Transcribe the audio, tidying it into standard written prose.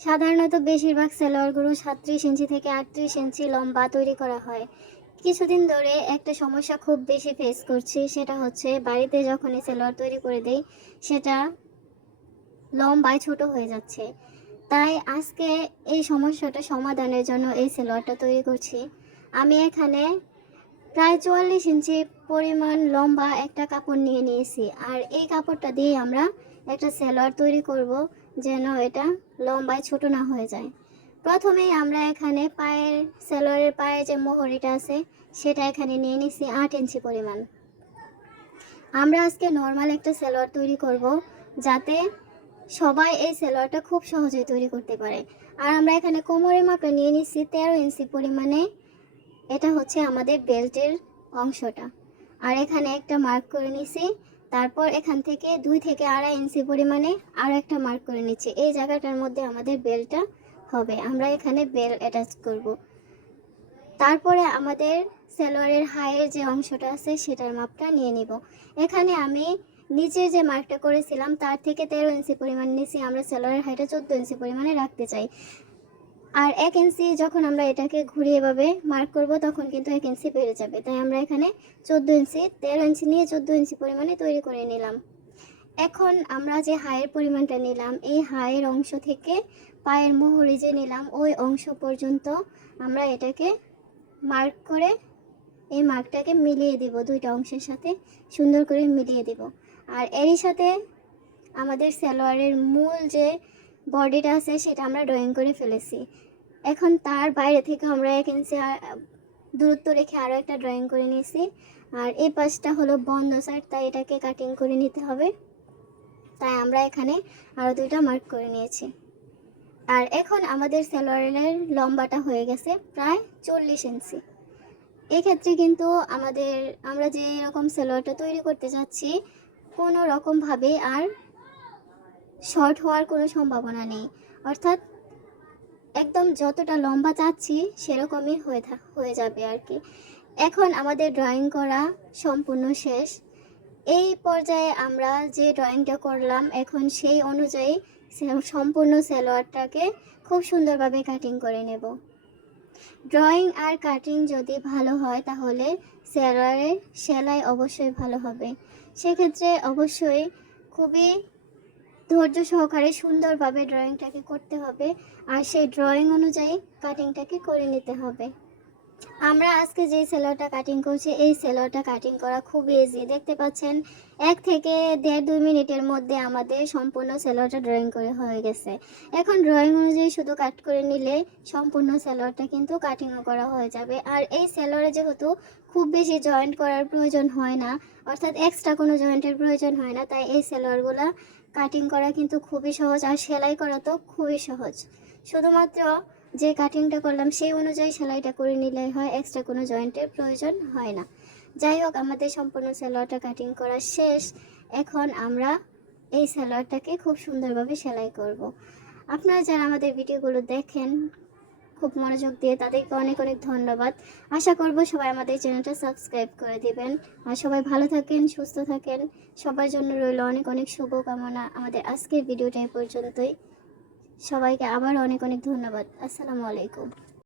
সাধারণত বেশিরভাগ সেলোয়ারগুলো 37 ইঞ্চি থেকে 38 ইঞ্চি লম্বা তৈরি করা হয়। কিছুদিন ধরে একটা সমস্যা খুব বেশি ফেস করছি, সেটা হচ্ছে বাড়িতে যখন এই সেলোয়ার তৈরি করে দেই সেটা লম্বায় ছোট হয়ে যাচ্ছে। তাই আজকে এই সমস্যাটা সমাধানের জন্য এই সেলোয়ারটা তৈরি করছি। আমি এখানে প্রায় 44 ইঞ্চি পরিমাণ লম্বা একটা কাপড় নিয়ে নিয়েছি, আর এই কাপড়টা দিয়ে আমরা একটা সেলোয়ার তৈরি করব যেন এটা লম্বায় ছোট না হয়ে যায়। প্রথমেই আমরা এখানে সেলোয়ারের পায়ের যে মোহরিটা আছে সেটা এখানে নিয়ে নিছি 8 ইঞ্চি পরিমাণ। আমরা আজকে নর্মাল একটা সেলোয়ার তৈরি করব যাতে সবাই এই সেলোয়ারটা খুব সহজেই তৈরি করতে পারে। আর আমরা এখানে কোমরের মাপটা নিয়ে নিচ্ছি 13 ইঞ্চি পরিমাণে। এটা হচ্ছে আমাদের বেল্টের অংশটা। আর এখানে একটা মার্ক করে নিছি। তারপর এখান থেকে 2 থেকে 2.5 ইঞ্চি পরিমাণে আর একটা মার্ক করে নিচ্ছি। এই জায়গাটার মধ্যে আমাদের বেল্টটা হবে, আমরা এখানে বেল অ্যাটাচ করব। তারপরে আমাদের সেলোয়ারের হাইয়ের যে অংশটা আছে সেটার মাপটা নিয়ে নিব। এখানে আমি নিচের যে মার্কটা করেছিলাম তার থেকে 13 ইঞ্চি পরিমাণ নিয়েছি। আমরা সেলোয়ারের হাইটা 14 ইঞ্চি পরিমাণে রাখতে চাই। আর 1 ইঞ্চি যখন আমরা এটাকে ঘুরিয়ে এভাবে মার্ক করব তখন কিন্তু 1 ইঞ্চি বেড়ে যাবে। তাই আমরা এখানে 14 ইঞ্চি 13 ইঞ্চি নিয়ে 14 ইঞ্চি পরিমাণে তৈরি করে নিলাম। এখন আমরা যে হাইয়ের পরিমাণটা নিলাম, এই হাইয়ের অংশ থেকে পায়ের মোহরি যে নিলাম ওই অংশ পর্যন্ত আমরা এটাকে মার্ক করে এই মার্কটাকে মিলিয়ে দিব, দুইটা অংশের সাথে সুন্দর করে মিলিয়ে দিব। আর এরই সাথে আমাদের সালোয়ারের মূল যে বডিটা আছে সেটা আমরা ড্রয়িং করে ফেলেছি। এখন তার বাইরে থেকে আমরা 1 ইঞ্চি দূরত্ব রেখে আরও একটা ড্রয়িং করে নিয়েছি। আর এই পাশটা হলো বন্ধ সাইড, তাই এটাকে কাটিং করে নিতে হবে। তাই আমরা এখানে আরও 2টা মার্ক করে নিয়েছি। আর এখন আমাদের সালোয়ারের লম্বাটা হয়ে গেছে প্রায় 40 ইঞ্চি। এক্ষেত্রে কিন্তু আমরা যে এরকম সালোয়ারটা তৈরি করতে যাচ্ছি কোনো রকমভাবে আর শর্ট হওয়ার কোনো সম্ভাবনা নেই, অর্থাৎ একদম যতটা লম্বা চাচ্ছি সেরকমই হয়ে যাবে আর কি। এখন আমাদের ড্রয়িং করা সম্পূর্ণ শেষ। এই পর্যায়ে আমরা যে ড্রয়িংটা করলাম এখন সেই অনুযায়ী সম্পূর্ণ সালোয়ারটাকে খুব সুন্দরভাবে কাটিং করে নেব। ড্রয়িং আর কাটিং যদি ভালো হয় তাহলে সালোয়ারের সেলাই অবশ্যই ভালো হবে। সেক্ষেত্রে অবশ্যই খুবই ধৈর্য সহকারে সুন্দরভাবে ড্রয়িংটাকে করতে হবে, আর সেই ড্রয়িং অনুযায়ী কাটিংটাকে করে নিতে হবে। আমরা আজকে যে সালোয়ারটা কাটিং করছি এই সালোয়ারটা কাটিং করা খুব ইজি। দেখতে পাচ্ছেন 1 থেকে 1.5-2 মিনিটের মধ্যে আমাদের সম্পূর্ণ সালোয়ারটা ড্রয়িং করে হয়ে গেছে। এখন ড্রয়িং অনুযায়ী শুধু কাট করে নিলে সম্পূর্ণ সালোয়ারটা কিন্তু কাটিংও করা হয়ে যাবে। আর এই সালোয়ারে যেহেতু খুব বেশি জয়েন্ট করার প্রয়োজন হয় না, অর্থাৎ এক্সট্রা কোনো জয়েন্টের প্রয়োজন হয় না, তাই এই সালোয়ারগুলো কাটিং করা কিন্তু খুবই সহজ, আর সেলাই করা তো খুবই সহজ। শুধুমাত্র যে কাটিংটা করলাম সেই অনুযায়ী সেলাইটা করে নিলেই হয়, এক্সট্রা কোনো জয়েন্টের প্রয়োজন হয় না। যাই হোক, আমাদের সম্পূর্ণ সালোয়ারটা কাটিং করা শেষ। এখন আমরা এই সালোয়ারটাকে খুব সুন্দরভাবে সেলাই করব। আপনারা যারা আমাদের ভিডিওগুলো দেখেন খুব মনোযোগ দিয়ে, তাদেরকে অনেক অনেক ধন্যবাদ। আশা করব সবাই আমাদের চ্যানেলটা সাবস্ক্রাইব করে দিবেন। আর সবাই ভালো থাকেন, সুস্থ থাকেন। সবার জন্য রইল অনেক অনেক শুভকামনা। আমাদের আজকের ভিডিওটা এই পর্যন্তই। সবাইকে আবার অনেক অনেক ধন্যবাদ। আসসালামু আলাইকুম।